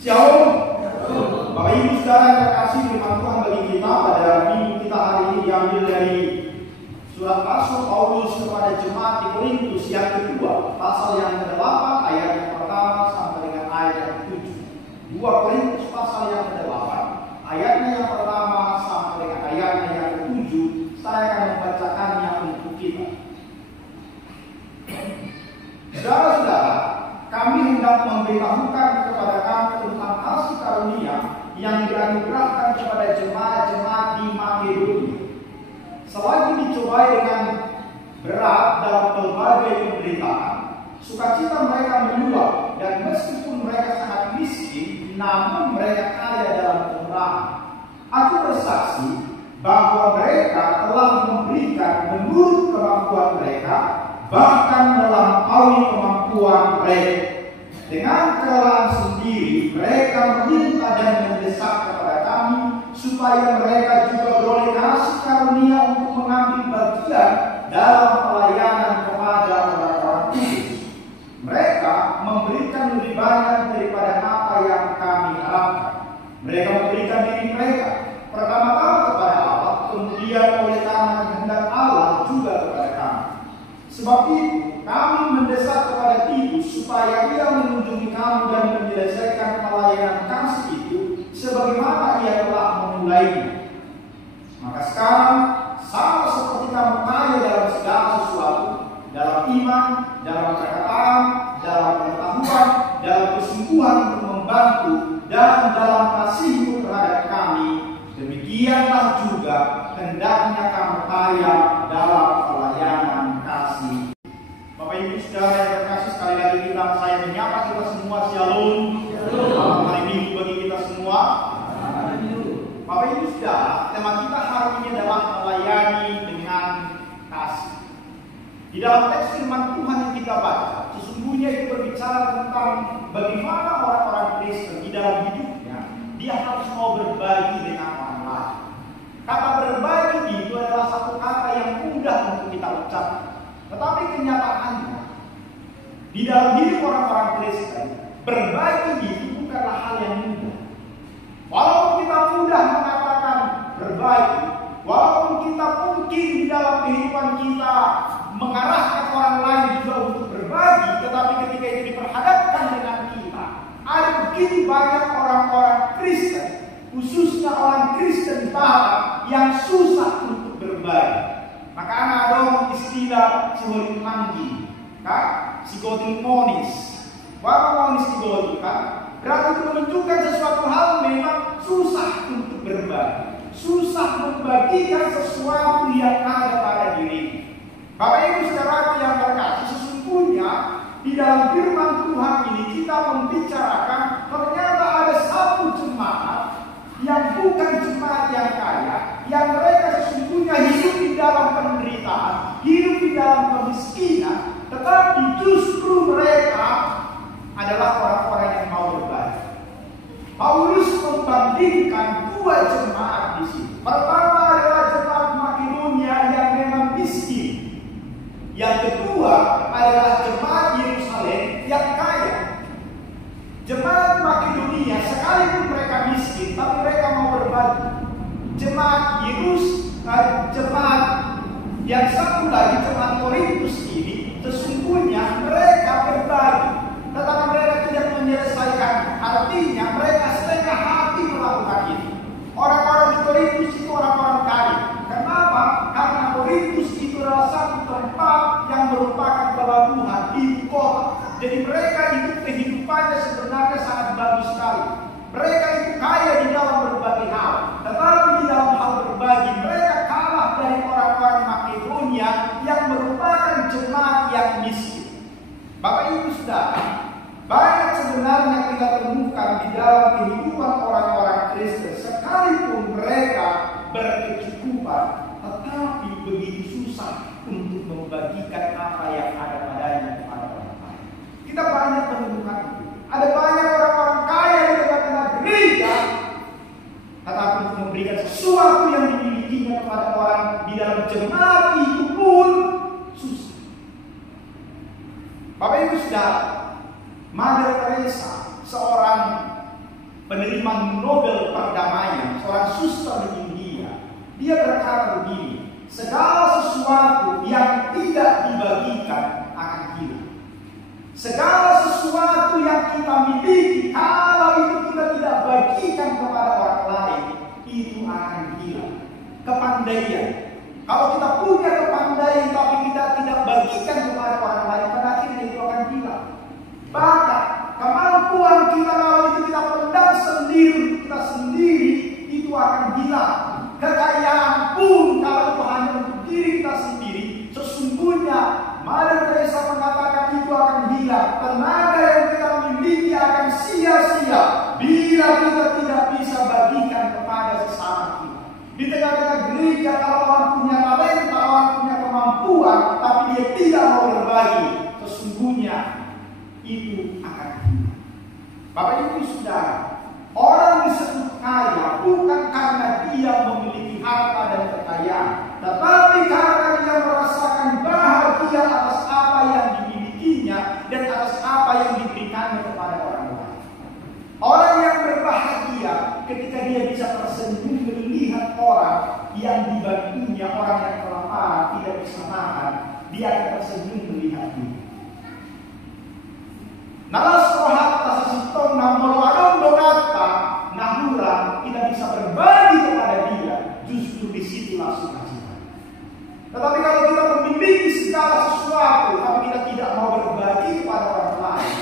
Shalom. Bapak Ibu Saudara yang terkasih, firman Tuhan bagi kita pada minggu kita hari ini diambil dari surat Rasul Paulus kepada jemaat di Korintus yang kedua, pasal yang ke-8 ayat yang pertama sampai dengan ayat yang ke-7. 2 Korintus pasal yang ke-8 ayatnya yang pertama sampai dengan ayatnya yang ke-7. Saya akan membacakannya untuk kita. Saudara-saudara, kami hendak memberitahukan kepada kamu tentang kasih karunia yang dianugerahkan kepada jemaat-jemaat di Makedonia. Selagi dicobai dengan berat dalam berbagai penderitaan, sukacita mereka meluap, dan meskipun mereka sangat miskin, namun mereka kaya dalam kemurahan. Aku bersaksi bahwa mereka telah memberikan menurut kemampuan mereka, bahkan melampaui kemampuan mereka. Dengan kelelahan sendiri, mereka meminta dan mendesak kepada kami supaya mereka juga beroleh kasih karunia untuk mengambil bagian dalam pelayanan kepada orang-orang kudus. Mereka memberikan lebih banyak daripada apa yang kami harapkan. Mereka memberikan diri mereka pertama-tama kepada Allah, kemudian oleh karena kehendak Allah juga kepada kami. Sebab itu, kami mendesak kepada Titus supaya ia mengunjungi kamu dan menyelesaikan pelayanan kasih itu sebagaimana ia telah memulainya. Maka sekarang, sama seperti kamu kaya dalam segala sesuatu, dalam iman, dalam perkataan, dalam pengetahuan, dalam kesungguhan untuk membantu, dan dalam kasihmu terhadap kami, demikianlah juga hendaknya kamu kaya dalam pelayanan kasih. Bapak Ibu Saudara yang terkasih, sekali lagi saya menyapa kita semua. Shalom. Hari Minggu bagi kita semua. Bapak Ibu Saudara, tema kita hari ini adalah melayani dengan kasih. Di dalam teks firman Tuhan yang kita baca, sesungguhnya itu berbicara tentang bagaimana orang-orang Kristen di dalam hidupnya dia harus mau berbagi dengan orang lain. Kata berbagi itu adalah satu kata yang mudah untuk kita ucapkan. Tetapi kenyataannya, di dalam hidup orang-orang Kristen, berbagi itu bukanlah hal yang mudah. Walaupun kita mudah mengatakan berbagi, walaupun kita mungkin di dalam kehidupan kita mengarahkan orang lain juga untuk berbagi, tetapi ketika itu diperhadapkan dengan kita, ada begitu banyak orang-orang Kristen, khususnya orang Kristen Barat, yang susah untuk berbagi. Maka ada istilah sihorin manggi, kan? Sigotin monis. Apa monis sigotin, kan? Berarti itu menunjukkan sesuatu hal memang susah untuk berbagi, susah membagikan sesuatu yang ada pada diri. Bapak Ibu Saudara yang terkasih, sesungguhnya di dalam firman Tuhan ini kita membicarakan ternyata ada satu jemaat yang bukan jemaat yang kaya, yang mereka sesungguhnya hidup di dalam penderitaan, hidup di dalam kemiskinan, tetapi justru mereka adalah orang-orang yang mau berbagi. Paulus membandingkan dua jemaat di sini. Pertama adalah jemaat Makedonia yang memang miskin. Yang kedua adalah jemaat Yerusalem yang kaya. Jemaat Makedonia sekalipun mereka miskin, tapi mereka mau berbagi. Jemaat jemaat yang satu lagi, jemaat Korintus ini, sesungguhnya mereka berbagi, tetapi mereka tidak menyelesaikan. Artinya mereka setengah hati melakukan itu. Orang-orang di Korintus itu orang-orang kaya. Kenapa? Karena Korintus itu adalah satu tempat yang merupakan pelabuhan ibu kota. Jadi mereka itu kehidupannya sebenarnya sangat bagus sekali. Mereka itu kaya di dalam berbagai hal, tetapi di dalam hal berbagi mereka kalah dari orang-orang Makedonia yang merupakan jemaat yang miskin. Bapak Ibu Saudara, banyak sebenarnya kita temukan di dalam kehidupan orang-orang Kristen, sekalipun mereka berkecukupan, tetapi begitu susah untuk membagikan apa yang ada padanya kepada orang lain. Kita banyak menemukan itu. Ada banyak orang-orang kaya di tengah-tengah gereja, tetapi untuk memberikan sesuatu yang dimilikinya kepada orang di dalam jemaat itu pun susah. Bapak Ibu Saudara, Mother Teresa, seorang penerima Nobel perdamaian, seorang suster di India. Dia berkata begini, segala sesuatu yang tidak dibagikan akan hilang. Segala sesuatu yang kita miliki, kalau itu kita tidak bagikan kepada orang lain, itu akan hilang. Kepandaian, kalau kita punya kepandaian tapi kita tidak bagikan kepada orang lain, pada akhirnya itu akan hilang. Bahkan kemampuan kita, kalau itu kita pendam sendiri, kita sendiri, itu akan hilang. Kekayaan pun kalau itu hanya untuk diri kita sendiri, sesungguhnya Mother Teresa mengatakan itu akan hilang. Tenaga yang kita miliki akan sia-sia bila kita tidak bisa bagikan kepada sesama kita. Di tengah-tengah gereja, kalau orang punya talenta, orang punya kemampuan, tapi dia tidak mau berbagi, sesungguhnya itu akan hilang. Bapak Ibu Saudara, orang disebut kaya bukan karena dia memiliki harta dan kekayaan, tetapi karena dia merasakan bahagia atas apa yang dimilikinya dan atas apa yang diberikannya kepada orang lain. Orang yang berbahagia ketika dia bisa tersenyum melihat orang yang dibantunya, orang yang kelaparan tidak bisa makan, dia akan tersenyum melihatnya. Nalas rohata sesitong namolo adong donata nahura, kita bisa berbagi kepada dia, justru di situlah sukacita. Tetapi kalau kita memiliki segala sesuatu tapi kita tidak mau berbagi kepada orang lain,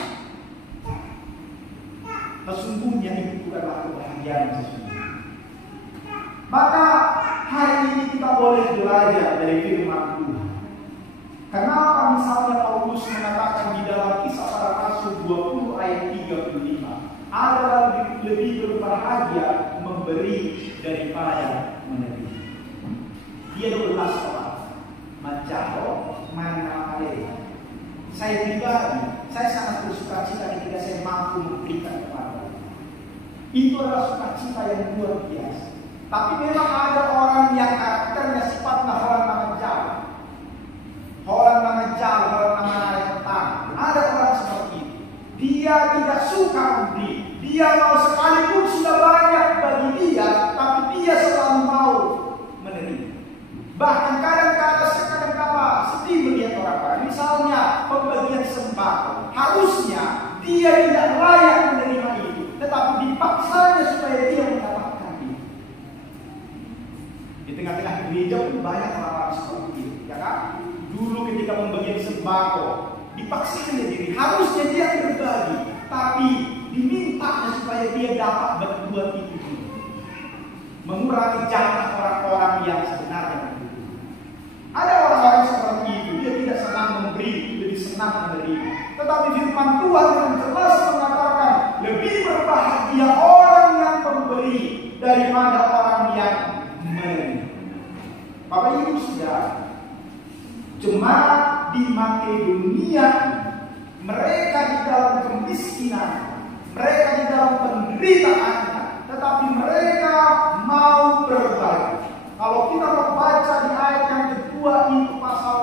sesungguhnya itu bukanlah kebahagiaan yang sesungguhnya. Maka hari ini kita boleh belajar dari firman Tuhan. Kenapa misalnya Paulus mengatakan di dalam Kisah Para Rasul 20 ayat 35, adalah lebih berbahagia memberi daripada menerima. Dia 12 orang, Manjaro, Manamale. Saya pribadi, saya sangat bersukacita ketika saya mampu memberikan kepada orang. Itu adalah sukacita yang luar biasa. Tapi memang ada orang yang karakternya sifatnya orang mengejar. Orang mengejar, orang mengejar. Ada orang seperti itu. Dia tidak suka memberi. Dia mau sekalipun sudah banyak bagi dia, tapi dia selalu mau menerima. Bahkan kadang-kadang sedih melihat orang-orang. Misalnya pembagian sembako, harusnya dia tidak layak menerima itu, tetapi dipaksanya supaya dia mendapatkan itu. Di tengah-tengah gereja pun banyak orang-orang seperti itu, ya kan? Dulu ketika membagikan sembako, dipaksanya diri, harusnya dia berbagi, tapi diminta supaya dia dapat bantuan itu. Mengurangi jatah orang-orang yang sebenarnya membutuhkan. Ada orang-orang seperti itu, dia tidak senang memberi, lebih senang menerima. Tetapi firman Tuhan yang jelas mengatakan, lebih berbahagia orang yang memberi daripada orang yang menerima. Bapak Ibu Saudara, jemaat di Makedonia, mereka di dalam kemiskinan, mereka di dalam penderitaan, tetapi mereka mau berbagi. Kalau kita membaca di ayat yang kedua itu, pasal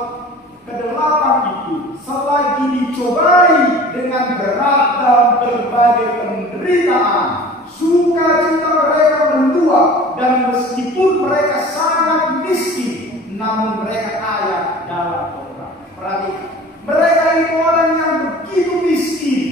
ke-8 itu, selagi dicobai dengan berat dalam berbagai penderitaan, sukacita mereka meluap, dan meskipun mereka sangat miskin, namun mereka kaya dalam Torah. Perhatikan, mereka itu orang yang begitu miskin,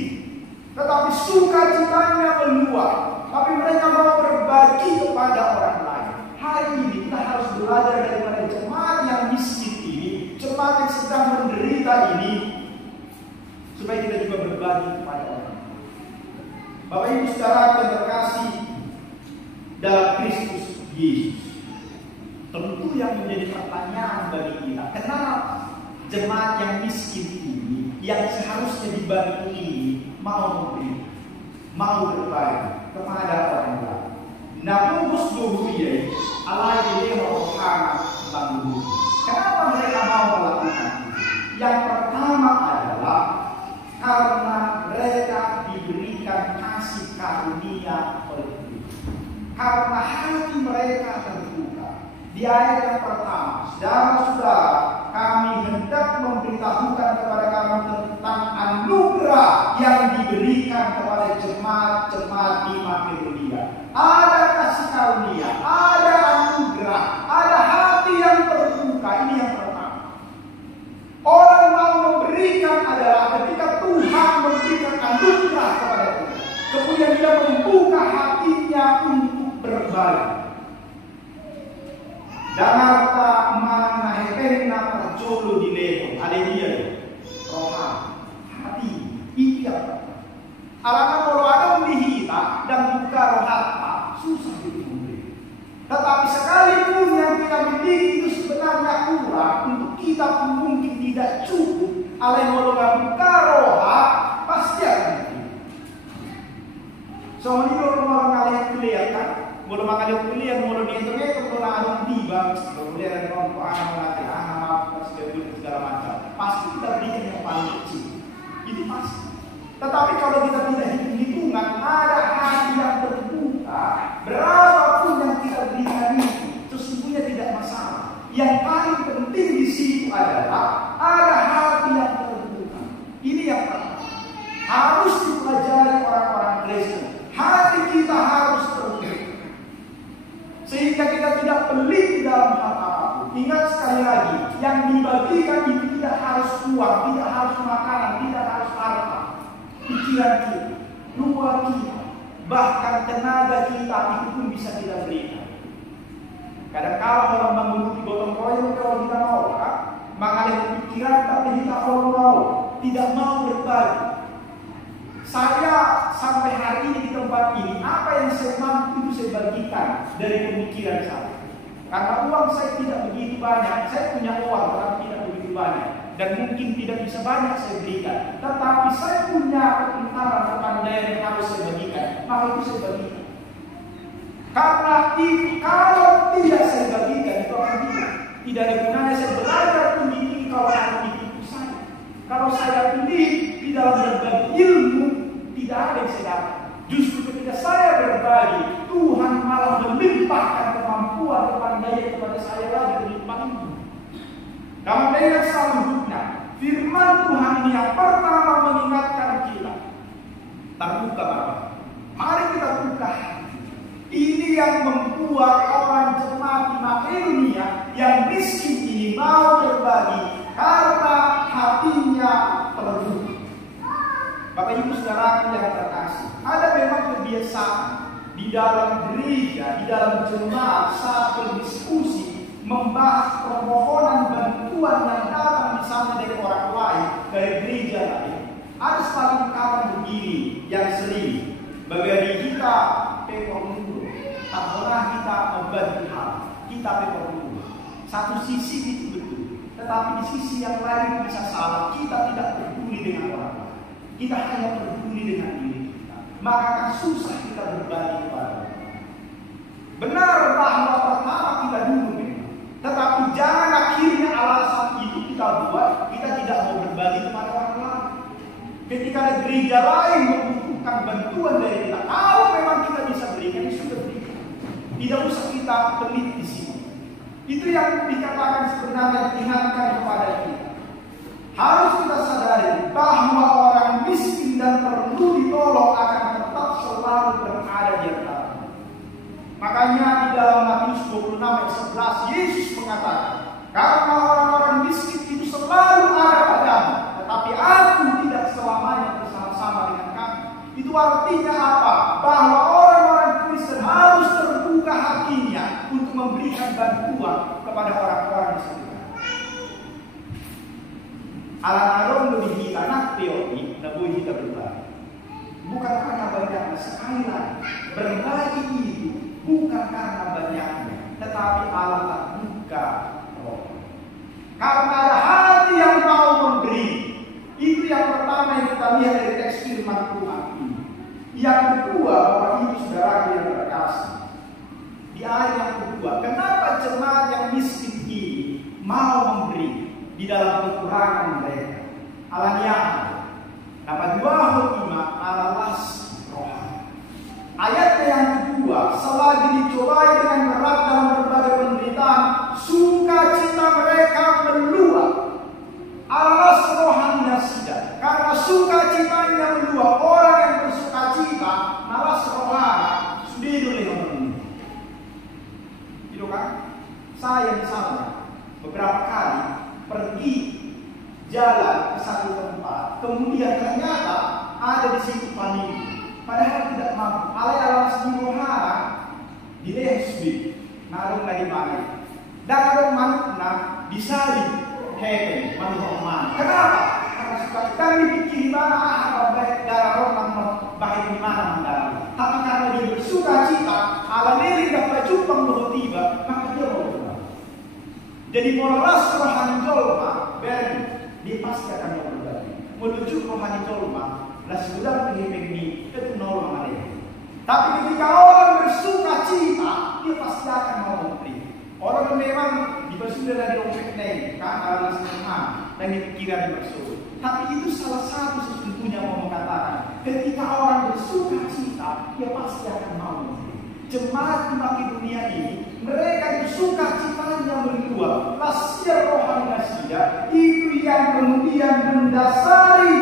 tetapi sukacitanya meluap, tapi mereka mau berbagi kepada orang lain. Hari ini kita harus belajar daripada jemaat yang miskin ini, jemaat yang sedang menderita ini, supaya kita juga berbagi kepada orang. Bapak Ibu Saudara yang terkasih dalam Kristus Yesus, tentu yang menjadi pertanyaan bagi kita, kenapa jemaat yang miskin ini, yang seharusnya dibantu ini, mau memberi, mau berbagi kepada orang lain. Namun Gusti Allah ini merupakan bangun. Kenapa mereka mau melakukan itu? Yang pertama adalah karena mereka diberikan kasih karunia oleh Tuhan. Karena hati mereka terbuka. Di ayat yang pertama, saudara-saudara, kami hendak memberitahukan kepada kamu tentang anugerah yang diberikan kepada jemaat-jemaat di Makedonia. kemudian dia membuka hatinya untuk berbagi. Danarta mana hepena perjolo di leho, ada dia roha hati itu yang alana kalau ada dihita dan buka rohata susah diberi. Tetapi sekalipun yang kita miliki itu sebenarnya kurang, untuk kita pun mungkin tidak cukup. Alai kalau buka roha pasti akan. Soalnya orang kalian kuliah kan, belum kalian kuliah, belum itu kalau ada tiba, kuliah dari orang anak melatih anak, segala macam, pasti kita berikan yang paling kecil, itu pasti. Tetapi kalau kita tidak hitung-hitungan, ada hati yang terbuka, berapapun yang kita berikan itu, sesungguhnya tidak masalah. Yang paling penting di situ adalah ada hati yang terbuka. Ini yang pertama. Harus dipelajari orang-orang Kristen. Hati kita harus terbuka, sehingga kita tidak pelit di dalam hal apapun. Ingat sekali lagi, yang dibagikan itu tidak harus uang, tidak harus makanan, tidak harus harta. Pikiran kita, luar kita, bahkan tenaga kita itu pun bisa kita berikan. Kadang-kadang orang menguruti gotong royong kalau kita mau, mengalih pikiran tapi kita mau, tidak mau berbagi. Saya sampai hari ini di tempat ini, apa yang saya mampu itu saya bagikan dari pemikiran saya. Karena uang saya tidak begitu banyak, saya punya uang tapi tidak begitu banyak. Dan mungkin tidak bisa banyak saya berikan. Tetapi saya punya kepintaran, kepandaian yang harus saya bagikan, maka itu saya bagikan. Karena itu, kalau tidak saya bagikan, itu akan tidak ada gunanya saya belajar tinggi-tinggi kalau ada itu saya. Kalau saya pilih di dalam berbagi ilmu, tidak ada yang saya dapat. Justru ketika saya berbagi, Tuhan malah melimpahkan kemampuan, kepandaian kepada saya lagi berlimpah itu. Dalam ayat selanjutnya, firman Tuhan ini yang pertama mengingatkan kita, terbuka Bapak. Mari kita buka. Ini yang membuat orang jemaat di Makedonia yang miskin ini mau berbagi karena hatinya terbuka. Bapak Ibu Saudara yang terkasih, ada memang kebiasaan di dalam gereja, di dalam jemaat saat berdiskusi membahas permohonan bantuan yang datang misalnya dari orang lain, dari gereja lain. Ada satu kata begini yang sering bagi kita pekormulu, tak pernah kita membagi hal, kita pekormulu. Satu sisi itu betul, tetapi di sisi yang lain bisa salah. Kita tidak peduli dengan orang lain, kita hanya peduli dengan diri kita. Maka akan susah kita berbagi kepada orang. Benar bahwa pertama kita dulu, tetapi jangan akhirnya alasan itu kita buat kita tidak mau berbagi kepada orang lain. Ketika ada gereja lain membutuhkan bantuan dari kita, kalau memang kita bisa berikan, sudah berikan. Tidak usah kita pelit di sini. Itu yang dikatakan sebenarnya diingatkan kepada kita. Harus kita sadari bahwa orang miskin dan perlu ditolong akan tetap selalu berada di antara. Makanya di dalam Matius 26 ayat 11 Yesus mengatakan, karena orang-orang miskin itu selalu ada padamu, tetapi aku tidak selamanya bersama-sama dengan kamu. Itu artinya apa? Bahwa orang-orang Kristen harus terbuka hatinya untuk memberikan bantuan kepada orang-orang di sekitar. Alang-alang lebih kita nak teori, nabuh kita berbagi. Bukan karena banyaknya, sekali lagi berbagi itu bukan karena banyaknya, tetapi Allah tak buka roh. Karena ada hati yang mau memberi. Itu yang pertama yang kita lihat dari teks firman Tuhan ini. Yang kedua, Bapak Ibu Saudara yang terkasih, di ayat yang kedua, kenapa jemaat yang miskin ini mau memberi di dalam kekurangan mereka? Alanya, dapat dua hikmah adalah rohani. Ayatnya yang kedua, selagi dicobai dengan berat dalam berbagai penderitaan, sukacita mereka meluap. Alas rohaninya tidak, karena sukacitanya meluap. Orang yang bersukacita, malas rohani sudah oleh orang ini. Itu kan? Saya misalnya beberapa kali pergi jalan ke satu tempat, kemudian ternyata ada di situ pandemi. Padahal tidak tidak mampu. Alai alam sedirohana di lesbi, narung lagi mana? Dan ada manukna disari hepen manuhman. Kenapa? Karena suka kami pikir mana apa baik darah orang baik di mana mendalam. Tapi karena dia bersuka cita, alam ini dapat jumpa tiba, maka dia mau berubah. Jadi moralas rohani jolma, beri dia pasti akan mau berubah. Menuju rohani jolma, lah sudah penghipeng ini itu normal mereka. Tapi ketika orang bersuka cita, dia pasti akan mau memberi. Orang memang dipersudah dari dompet lain, kan alas Tuhan dan dipikirkan bersuka. Tapi itu salah satu sesungguhnya mau mengatakan, ketika orang bersuka cita, dia pasti akan mau memberi. Jemaat di Makedonia ini, mereka bersuka citanya meluap, nasihat rohani nasihat itu yang kemudian mendasari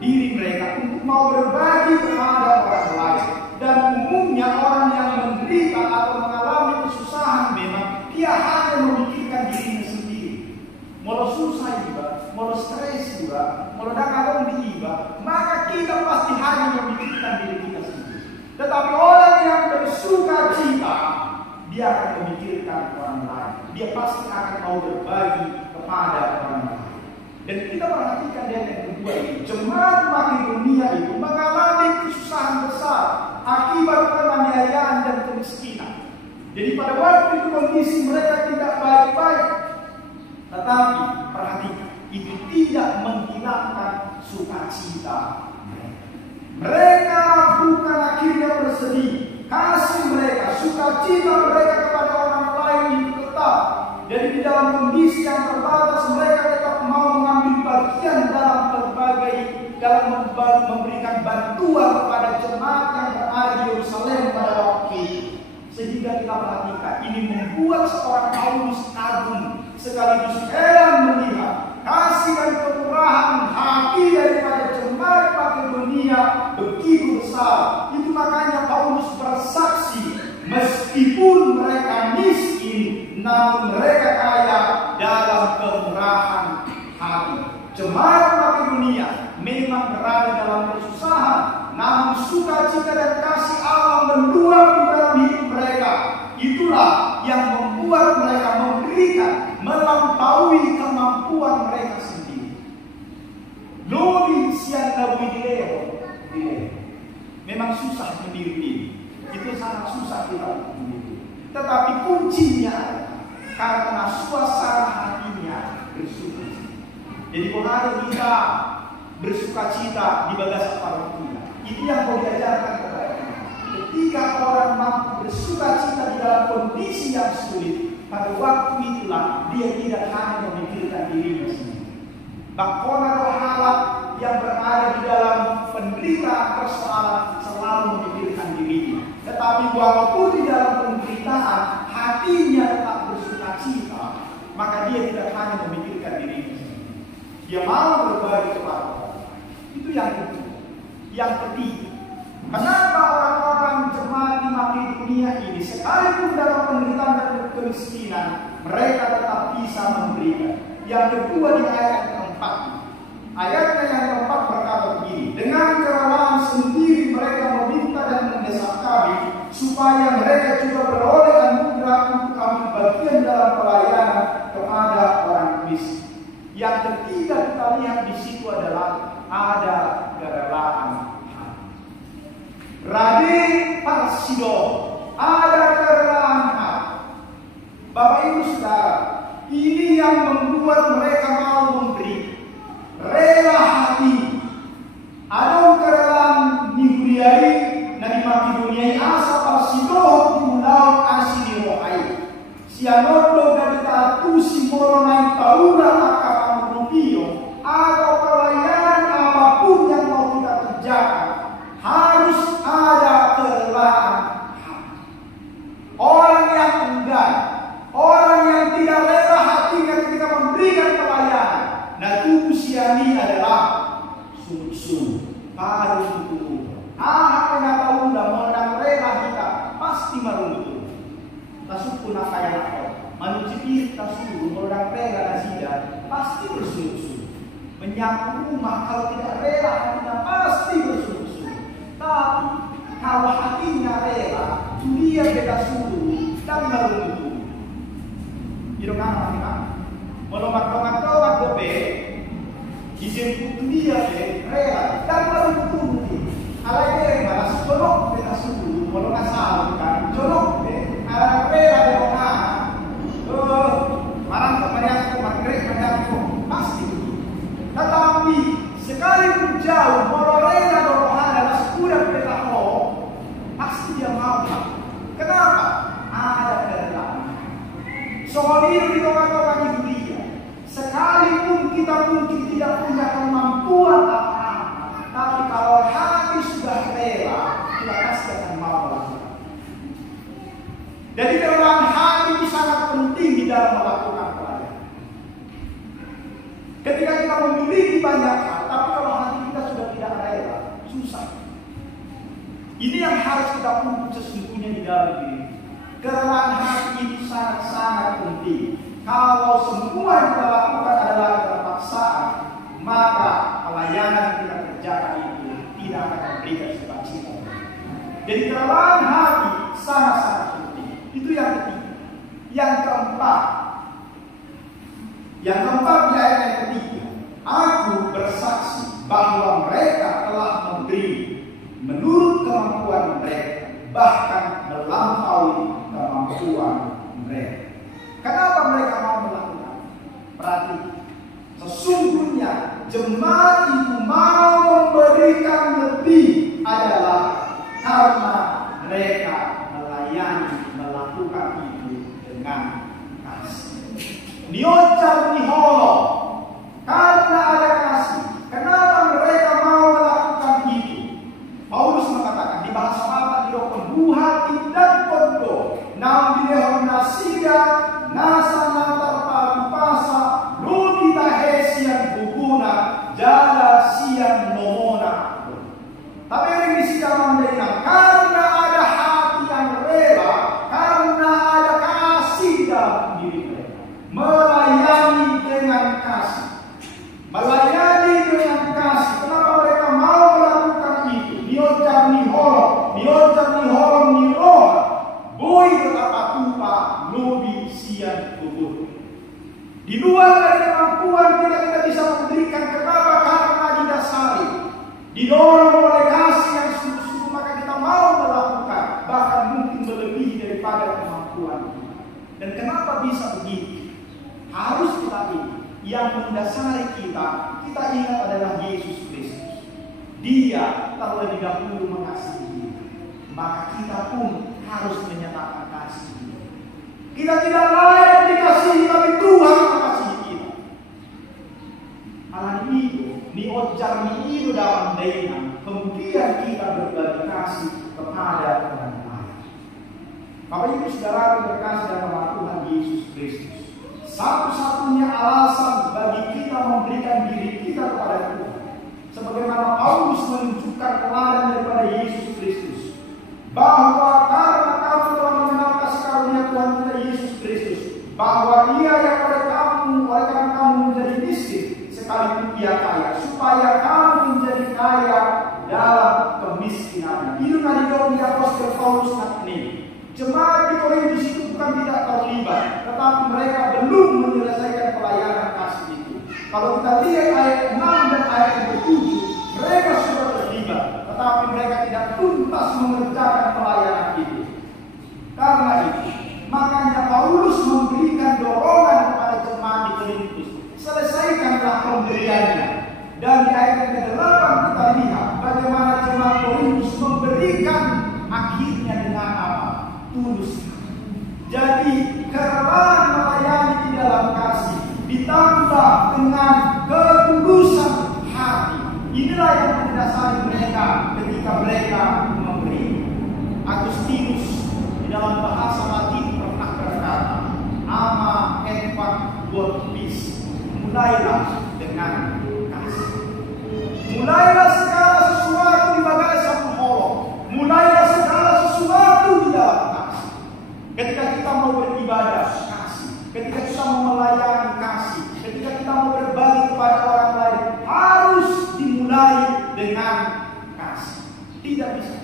diri mereka untuk mau berbagi kepada orang lain. Dan umumnya orang yang menderita atau mengalami kesusahan memang dia hanya memikirkan dirinya sendiri. Mau susah juga, mau stres juga, mau kadang juga, maka kita pasti hanya memikirkan diri kita sendiri. Tetapi orang yang bersuka cita, dia akan memikirkan orang lain. Dia pasti akan mau berbagi kepada orang lain. Dan kita perhatikan dia yang kedua ini, jemaat Makedonia itu mengalami kesusahan besar akibat penganiayaan dan kemiskinan. Jadi pada waktu itu kondisi mereka tidak baik-baik. Tetapi perhatikan, itu tidak menghilangkan sukacita mereka. Bukan akhirnya bersedih, kasih mereka, sukacita mereka kepada orang lain itu tetap. Jadi di dalam kondisi yang terbatas mereka tetap mau mengambil bagian dalam memberikan bantuan kepada jemaat yang berada di Yerusalem pada waktu itu. Sehingga kita perhatikan, ini membuat seorang Paulus kagum sekaligus heran melihat kasih dan kemurahan hati daripada jemaat Makedonia begitu besar. Itu makanya Paulus bersaksi, meskipun mereka miskin, namun mereka kaya dalam kemurahan hati. Jemaat Makedonia memang berada dalam kesusahan, namun sukacita dan kasih Allah meluap di dalam hidup mereka. Itulah yang membuat mereka memberikan melampaui kemampuan mereka sendiri. Lori siang nabi dileo. Memang susah meniru ini. Itu sangat susah kita meniru. Tetapi kuncinya karena suasana hatinya bersuka. Jadi kalau kita bersuka cita di bagas parokia, itu yang mau diajarkan kepada kita. Ketika orang mampu bersuka cita di dalam kondisi yang sulit, pada waktu itulah dia tidak hanya memikirkan dirinya sendiri. Bahkan rohalat yang berada di dalam penderitaan persoalan selalu memikirkan dirinya. Tetapi walaupun di dalam penderitaan hatinya tetap bersuka cita, maka dia tidak hanya memikirkan dirinya sendiri. Dia mau berbagi kepada orang. Itu yang kedua. Yang ketiga, kenapa orang-orang jemaat di Makedonia ini sekalipun dalam penderitaan dan kemiskinan mereka tetap bisa memberikan? Yang kedua di ayat keempat. Ayatnya yang keempat berkata begini, dengan kerelaan sendiri mereka meminta dan mendesak kami supaya mereka juga beroleh anugerah untuk ambil bagian dalam pelayanan kepada orang miskin. Yang ketiga kita lihat di situ adalah ada kerelaan hati. Rade parsido, ada kerelaan hati. Bapak Ibu Saudara, ini yang membuat mereka mau memberi. Rela hati. Ada kerelaan nihuriai na di Makedonia asa parsido di ulau asini rohai. Sianodo dari tatu simolo naik tauna akapan rupio. Atau pelayanan apapun yang mau kita kerjakan harus ada kerelaan hati. Orang yang enggan, orang yang tidak rela hatinya ketika memberikan pelayanan, nah itu usiani adalah sungguh-sungguh baru itu. Apa yang tahu dah mau rela kita pasti marungut. Tasukun apa yang apa? Manusia tasuk mau rela nasidah pasti bersungguh-sungguh. Menyapu rumah kalau tidak rela hatinya pasti bersungguh-sungguh. Tapi dia beda suku dan merungu. Itu kan apa? Melomak-lomak tawat dobe, dijemput dia rela dan merungu. Alai dia malas colok beda suku, melomak salah kan, colok deh. Alai rela dia marah kepada materi pada pasti. Tetapi sekalipun jauh, merela rohana dan sudah beda pasti dia mau. Kenapa? Ada kerelaan. Soal ini orang-orang itu dia. Sekalipun kita mungkin tidak punya kemampuan apa-apa, tapi kalau hati sudah rela, kita pasti akan mau melakukan. Jadi kerelaan hati itu sangat penting di dalam melakukan pelayanan. Ketika kita memiliki banyak hal, tapi kalau hati kita sudah tidak rela, susah. Ini yang harus kita pupuk sesungguhnya di dalam diri. Kerelaan hati itu sangat-sangat penting. Kalau semua yang kita lakukan adalah keterpaksaan, maka pelayanan yang kita kerjakan itu tidak akan memberikan sukacita. Jadi kerelaan hati sangat-sangat penting. Itu yang ketiga. Yang keempat di ayat yang ketiga, aku bersaksi bahwa mereka telah memberi menurut kemampuan mereka, bahkan melampaui kemampuan mereka. Kenapa mereka mau melakukan? Berarti sesungguhnya jemaat itu mau memberikan lebih adalah karena mereka melayani, melakukan itu dengan kasih. Niocar niholo, karena ada kasih. Kenapa mereka mau melakukan itu? Paulus mengatakan di bahasa apa di hati dan kondo, nam dilehon nasiga, nasa natar pasa, lubita hesian bubuna, jala siang nomona. Tapi yang disikaman mereka karena ada hati yang rela, karena ada kasih dalam diri mereka, melayani dengan kasih, melayani dengan kasih. Kenapa mereka mau melakukan itu? Niocar niholo niroha, boy berapa lobi sian kubur. Di luar dari kemampuan kita tidak bisa memberikan. Kenapa? Karena didasari, didorong oleh kasih yang sungguh-sungguh, maka kita mau melakukan, bahkan mungkin melebihi daripada kemampuan kita. Dan kenapa bisa begitu? Harus kita ingat, yang mendasari kita ingat adalah Yesus Kristus. Dia terlebih dahulu mengasihi kita, maka kita pun harus menyatakan kasih. Kita tidak layak dikasihi, tapi Tuhan mengasihi kita. Hal itu, niojar itu dalam dena, kemudian kita berbagi kasih kepada orang lain. Bapak Ibu Saudara berkasih dalam Tuhan Yesus Kristus, satu-satunya alasan bagi kita memberikan diri kita kepada Tuhan, sebagaimana Paulus menunjukkan teladan daripada Yesus Kristus, bahwa karena kamu telah mengenal kasih karunia Tuhan kita Yesus Kristus, bahwa Ia yang oleh karena kamu menjadi miskin, sekalipun Ia kaya, supaya kamu menjadi kaya dalam kemiskinan. Itu tadi kalau diapostol Paulus ini. Jemaat di Korintus itu bukan tidak terlibat, tetapi mereka belum menyelesaikan pelayanan kasih itu. Kalau kita lihat ayat 6 dan ayat 7, mereka sudah terlibat, tetapi mereka tidak tuntas mengerjakan pelayanan itu. Karena itu, makanya Paulus memberikan dorongan kepada jemaat di Korintus, selesaikanlah pemberiannya. Dan di ayat yang ke-8 kita lihat bagaimana jemaat Korintus memberikan akhirnya dengan apa? Tulus. Jadi kerelaan melayani di dalam kasih ditambah dengan ketulusan hati. Inilah yang mendasari mereka ketika mereka memberi. Agustinus di dalam bahasa Latin pernah berkata, ama et votis, mulailah dengan kasih. Mulailah segala sesuatu di bagaikan holok. Mulailah segala sesuatu di dalam kasih. Ketika kita mau beribadah, kasih. Ketika kita mau melayani, kasih. Ketika kita mau berbagi kepada orang lain, harus dimulai dengan kasih. Tidak bisa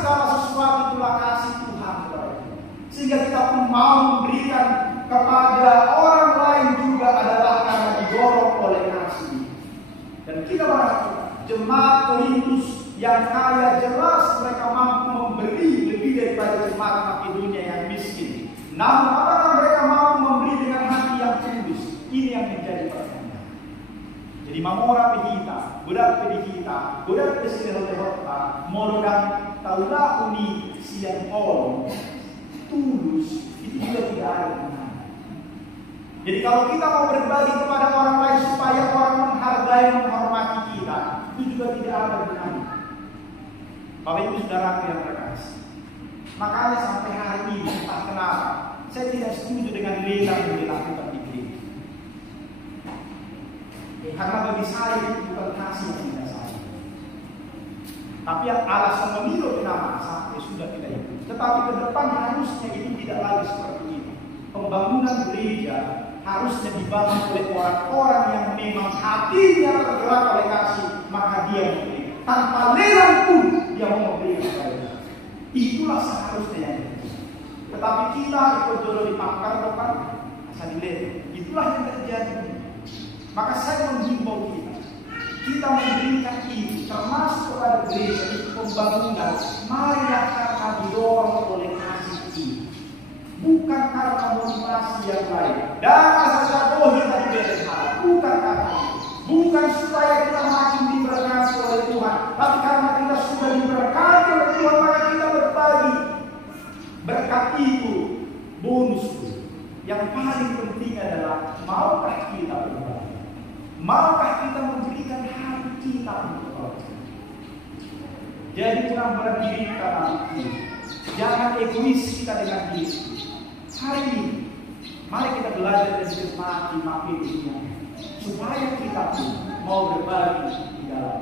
segala sesuatu itulah kasih Tuhan kepada kita. Sehingga kita pun mau memberikan kepada orang lain juga adalah karena didorong oleh kasih. Dan kita merasa jemaat Korintus yang kaya jelas mereka mampu memberi lebih daripada jemaat Makedonia yang miskin. Namun apakah mereka mampu memberi dengan hati yang tulus? Ini yang menjadi pertanyaan. Jadi mamora pehita, budak pedihita, budak pesirel tehota, modal taulah uni siang on, tulus itu juga tidak ada benar. Jadi kalau kita mau berbagi kepada orang lain supaya orang menghargai, menghormati kita, itu juga tidak ada benar. Bapak Ibu Saudara yang terkasih, makanya sampai hari ini entah kenapa saya tidak setuju dengan lelang yang dilakukan di gereja. Karena bagi saya itu bukan kasih yang tidak saya. Tapi alasan memilih nama sampai sudah tidak itu. Tetapi ke depan harusnya itu tidak lagi seperti itu. Pembangunan gereja harusnya dibangun oleh orang-orang yang memang hatinya tergerak oleh kasih, maka dia memberi. Tanpa lelang pun dia mau memberi kepada kita. Itulah seharusnya yang terjadi. Tetapi kita ikut dulu dipakar bukan asal dilelang. Itulah yang terjadi. Maka saya menghimbau kita memberikan itu termasuk kepada gereja itu pembangunan. Marilah karena didorong oleh kasih ini, bukan karena motivasi yang lain. Dan asal kita diberi hal, bukan karena itu. Bukan supaya kita makin diberkati oleh Tuhan, tapi karena kita sudah diberkati oleh Tuhan, maka kita berbagi berkat itu. Bonus yang paling penting adalah maukah kita berbagi? Maukah kita memberikan hati kita untuk orang? Jadi kurang berdiri karena itu. Jangan egois kita dengan diri. Hari ini, mari kita belajar dari jemaat di Makedonia supaya kita pun mau berbagi di dalam.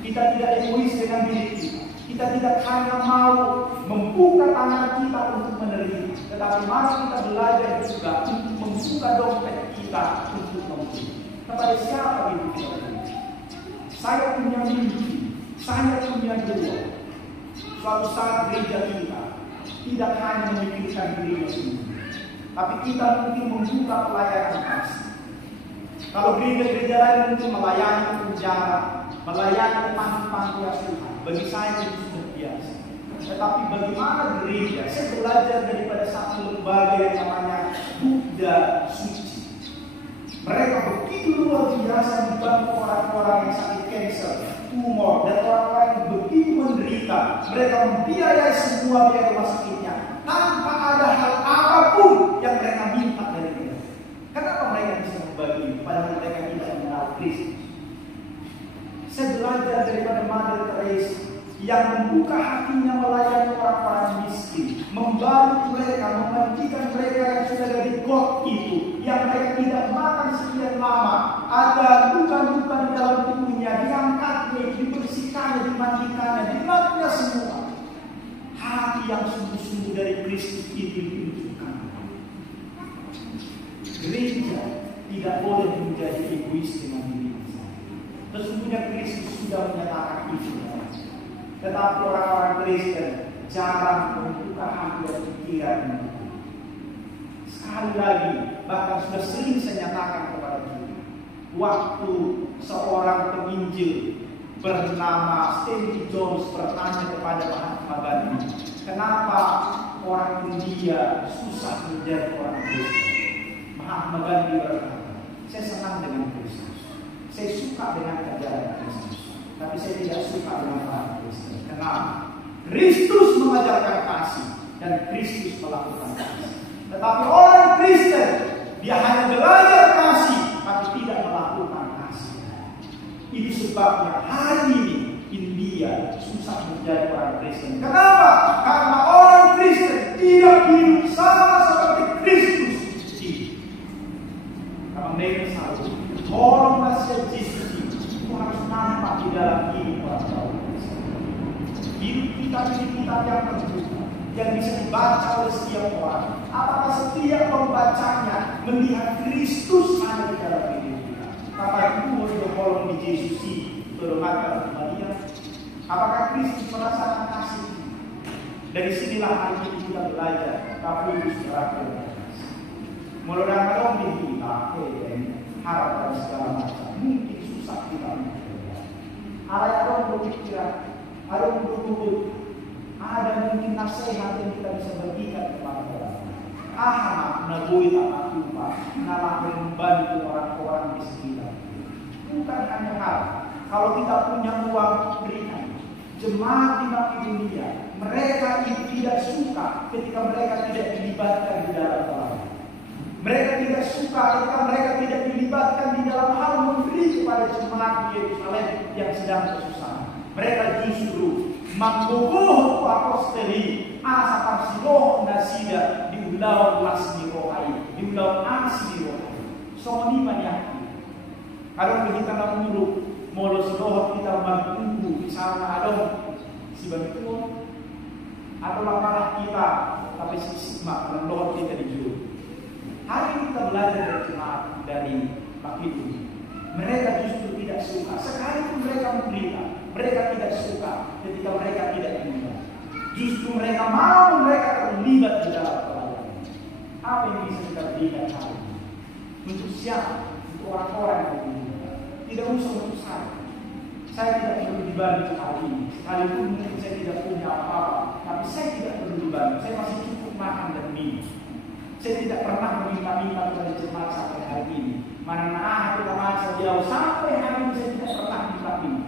Kita tidak egois dengan diri kita. Kita tidak hanya mau membuka tangan kita untuk menerima, tetapi mari kita belajar juga untuk membuka dompet kita untuk memberi. Kepada siapa itu kita beri? Saya punya mimpi, saya punya doa. Suatu saat gereja kita tidak hanya memikirkan dirinya sendiri, tapi kita mungkin membuka pelayanan kasih. Kalau gereja-gereja lain mungkin melayani penjara, melayani panti-panti asuhan, bagi saya itu sudah biasa. Tetapi bagaimana gereja? Saya belajar daripada satu lembaga yang namanya Buddha Suci. Mereka begitu luar biasa membantu orang-orang yang sakit kanker, tumor, dan orang-orang yang begitu menderita. Mereka membiayai semua biaya rumah sakitnya tanpa ada hal apapun yang mereka minta dari kita. Kenapa mereka bisa membagi itu? Padahal mereka tidak mengenal Kristus. Saya belajar daripada Mother Teresa yang membuka hatinya melayani orang-orang miskin, membantu mereka, memandikan mereka yang sudah dari got itu, yang mereka tidak makan sekian lama, ada luka-luka di dalam tubuhnya, diangkatnya, dibersihkannya, dimandikannya, dimandikannya semua. Hati yang sungguh-sungguh dari Kristus itu ditunjukkan. Gereja tidak boleh menjadi egois dengan diri sendiri. Sesungguhnya Kristus sudah menyatakan itu. Tetapi orang-orang Kristen jarang membuka hati dan pikiran. Sekali lagi, bahkan sudah sering saya nyatakan kepada kita, waktu seorang penginjil bernama Stanley Jones bertanya kepada Mahatma Gandhi, kenapa orang India susah menjadi orang Kristen? Mahatma Gandhi berkata, saya senang dengan Kristus, saya suka dengan ajaran Kristus, tapi saya tidak suka dengan orang Kristen. Kenapa? Kristus mengajarkan kasih dan Kristus melakukan kasih. Tetapi orang Kristen dia hanya belajar kasih tapi tidak melakukan kasih. Ini sebabnya hari ini India susah menjadi orang Kristen. Kenapa? Karena orang Kristen tidak hidup sama seperti Kristus hidup. Karena mereka selalu tolonglah Yesus itu harus nampak di dalam hidup orang Kristen. Hidup kita ini kitab yang terbuka, yang bisa dibaca oleh setiap orang. Apakah setiap pembacanya melihat Kristus ada di dalam hidup kita? Kata itu mau kolom di Yesus itu bermata Maria, Apakah Kristus merasakan kasih? Dari sinilah hari ini kita belajar Paulus terakhir. Mulai dari kita, harapan segala macam mungkin susah kita mengerti. Ada berpikiran, ada bertutur, ada mungkin nasihat yang kita bisa bagikan kepada orang. Nagui tak lupa, nalar membantu orang-orang di sekitar. Bukan hanya hal, kalau kita punya uang berikan. Jemaat di Makedonia, mereka tidak suka ketika mereka tidak dilibatkan di dalam pelayanan. Mereka tidak suka ketika mereka tidak dilibatkan di dalam hal memberi kepada jemaat di Yerusalem yang sedang kesusahan. Mereka justru membohong apostoli asa siloh nasida di ulau lasmi rohai, di ulau asli rohai. Soalnya banyak. Kalau kita nak mulu molos roh kita menunggu di sana ada si bantuan atau langkah kita tapi sisma dan roh kita dijuru. Hari ini kita belajar dari jemaat dari Makedonia. Mereka justru tidak suka. Sekalipun mereka memberikan, mereka tidak suka ketika mereka tidak terlibat. Justru mereka mau mereka terlibat di dalam pelayanan. Apa yang bisa kita berikan hari ini? Untuk siapa? Untuk orang-orang yang dibutuhkan. Tidak usah untuk saya. Saya tidak perlu dibantu hari ini. Sekalipun mungkin saya tidak punya apa-apa, tapi saya tidak perlu dibantu. Saya masih cukup makan dan minum. Saya tidak pernah meminta-minta kepada jemaat sampai hari ini. Mana kita masa jauh sampai hari ini saya tidak pernah minta-minta.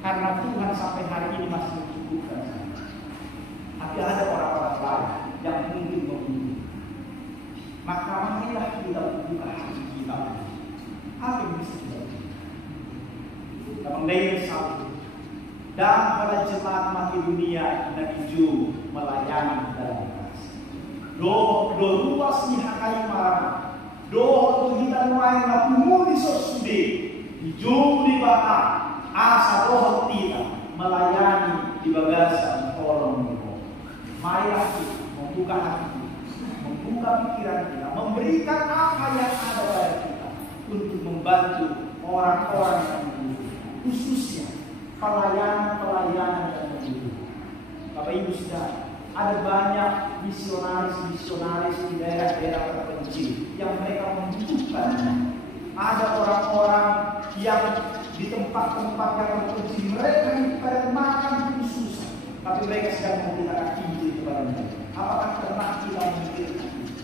Karena Tuhan sampai hari ini masih mencukupkan saya. Tapi ada orang-orang lain yang mungkin membutuhkan. Maka marilah kita membuka hati kita. Apa yang bisa kita lakukan? Kita mengenai satu. Dan pada jemaat Makedonia dan Ijo melayani dalam kasih. Do ruas ni hakai marah. Do kita mulai mapumuli sosude. Ijo di bata asa roh kita melayani di bagasan kolom itu. Marilah kita membuka hati, membuka pikiran kita, memberikan apa yang ada pada kita untuk membantu orang-orang yang membutuhkan, khususnya pelayanan-pelayanan yang membutuhkan. Bapak Ibu Saudara, ada banyak misionaris-misionaris di daerah-daerah terpencil yang mereka membutuhkan. Ada orang-orang yang di tempat-tempat yang terpencil mereka pada makan khusus, tapi mereka sedang memberikan Injil kepada mereka. Apakah pernah kita memikirkan itu?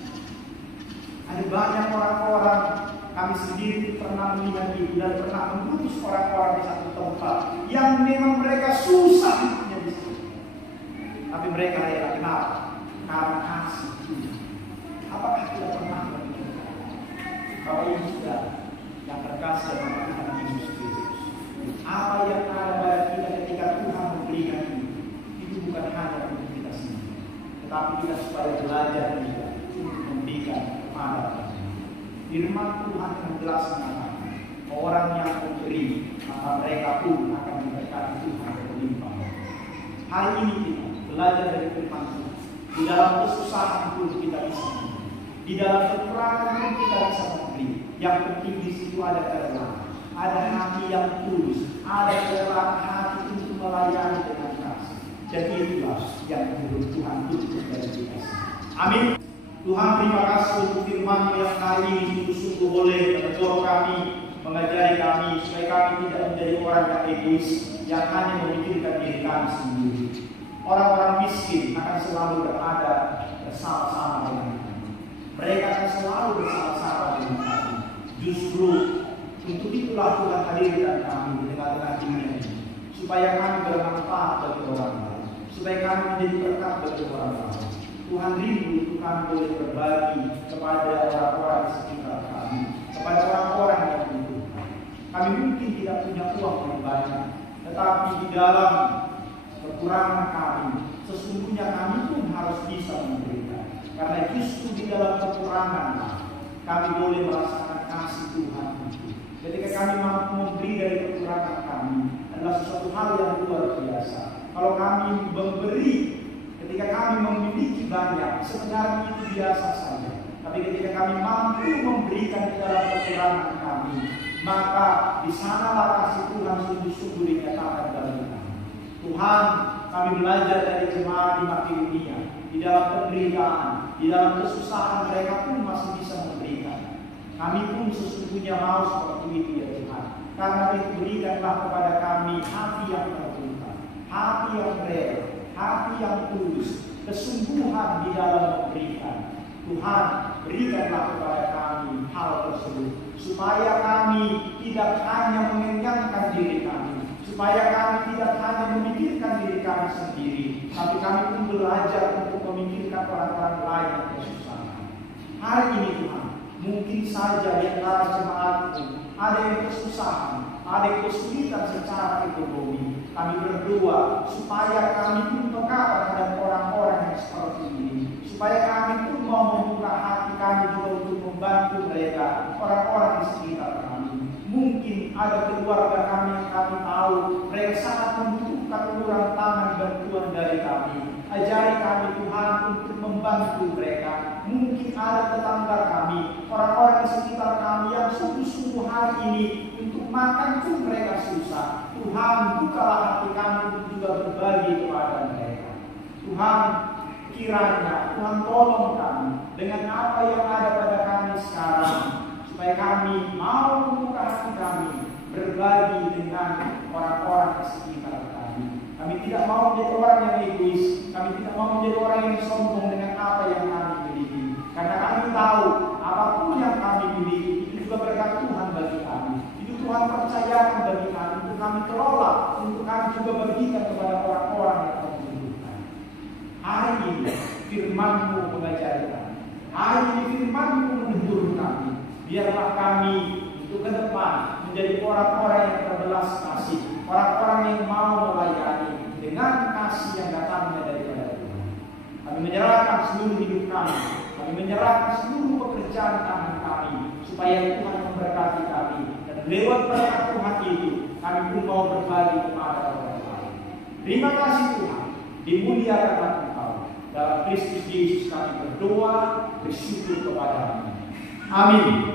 Ada banyak orang-orang, kami sendiri pernah melihat itu dan pernah mengutus orang-orang di satu tempat yang memang mereka susah hidupnya di situ. Tapi mereka rela. Kenapa? Karena kasih Tuhan. Apakah kita pernah memikirkan? Bapak Ibu Saudara yang terkasih dalam Tuhan Yesus Kristus, apa yang ada pada kita ketika Tuhan memberikan itu bukan hanya untuk kita sendiri, tetapi kita supaya belajar juga untuk memberikan kepada Tuhan. Firman Tuhan yang jelas mengatakan orang yang memberi maka mereka pun akan diberkati Tuhan berlimpah. Hari ini kita belajar dari firman Tuhan. Di dalam kesusahan pun kita bisa memberi. Di dalam kekurangan pun kita bisa memberi. Yang penting di situ ada kerelaan, ada hati yang tulus, ada kerelaan hati untuk melayani dengan kasih. Dan itulah yang menurut Tuhan tuntut dari kita. Amin. Tuhan terima kasih untuk firman yang hari ini sungguh-sungguh boleh menegur kami, mengajari kami supaya kami tidak menjadi orang yang egois yang hanya memikirkan diri kami sendiri. Orang-orang miskin akan selalu berada bersama-sama dengan kami. Mereka akan selalu bersama-sama dengan kami. Justru untuk itulah Tuhan hadirkan kami di tengah-tengah dunia ini, supaya kami bermanfaat bagi orang lain, supaya kami menjadi berkat bagi orang lain. Tuhan rindu untuk kami boleh berbagi kepada orang-orang di sekitar kami, kepada orang-orang yang membutuhkan. Kami mungkin tidak punya uang yang banyak, tetapi di dalam kekurangan kami, sesungguhnya kami pun harus bisa memberikan. Karena justru di dalam kekurangan kami boleh merasakan kasih Tuhan itu. Ketika kami mampu memberi dari kekurangan kami adalah sesuatu hal yang luar biasa. Kalau kami memberi, ketika kami memiliki banyak, sebenarnya itu biasa saja. Tapi ketika kami mampu memberikan di dalam kekurangan kami, maka di sanalah kasih Tuhan sungguh-sungguh dinyatakan dalam kami. Tuhan, kami belajar dari jemaat di Makedonia, di dalam penderitaan, di dalam kesusahan mereka pun masih bisa memberikan. Kami pun sesungguhnya mau seperti itu ya Tuhan. Karena itu berikanlah kepada kami hati yang terbuka, hati yang rela, hati yang tulus, kesungguhan di dalam memberikan. Tuhan, berikanlah kepada kami hal tersebut, supaya kami tidak hanya mengenyangkan diri kami, supaya kami tidak hanya memikirkan diri kami sendiri, tapi kami pun belajar untuk memikirkan orang-orang lain yang kesusahan. Hari ini Tuhan, mungkin saja di antara jemaat-Mu ada yang kesusahan, ada yang kesulitan secara ekonomi. Kami berdoa supaya kami pun peka terhadap orang-orang yang seperti ini, supaya kami pun mau membuka hati kami juga untuk membantu mereka, orang-orang di sekitar kami. Mungkin ada keluarga kami yang kami tahu mereka sangat membutuhkan uluran tangan bantuan dari kami. Ajari kami Tuhan untuk membantu mereka. Mungkin ada tetangga kami, orang-orang di sekitar kami yang sungguh-sungguh hari ini untuk makan pun mereka susah. Tuhan, bukalah hati kami untuk juga berbagi kepada mereka. Tuhan, kiranya Tuhan tolong kami dengan apa yang ada pada kami sekarang, supaya kami mau membuka hati kami berbagi dengan orang-orang di sekitar kami. Kami tidak mau menjadi orang yang egois, kami tidak mau menjadi orang yang sombong dengan apa yang kami miliki. Karena kami tahu apapun yang kami miliki itu juga berkat Tuhan bagi kami. Itu Tuhan percayakan bagi kami untuk kami kelola, untuk kami juga bagikan kepada orang-orang yang membutuhkan. Hari ini firman-Mu mengajari kami. Hari ini firman-Mu menegur kami. Biarlah kami untuk ke depan menjadi orang-orang yang berbelas kasih, orang-orang yang mau melayani dengan kasih yang datangnya daripada Tuhan. Kami menyerahkan seluruh hidup kami menyerahkan seluruh pekerjaan tangan kami, supaya Tuhan memberkati kami, dan lewat berkat Tuhan itu kami pun mau berbagi kepada orang lain. Terima kasih Tuhan, dimuliakanlah Engkau. Dalam Kristus Yesus kami berdoa, bersyukur kepada-Mu. Amin.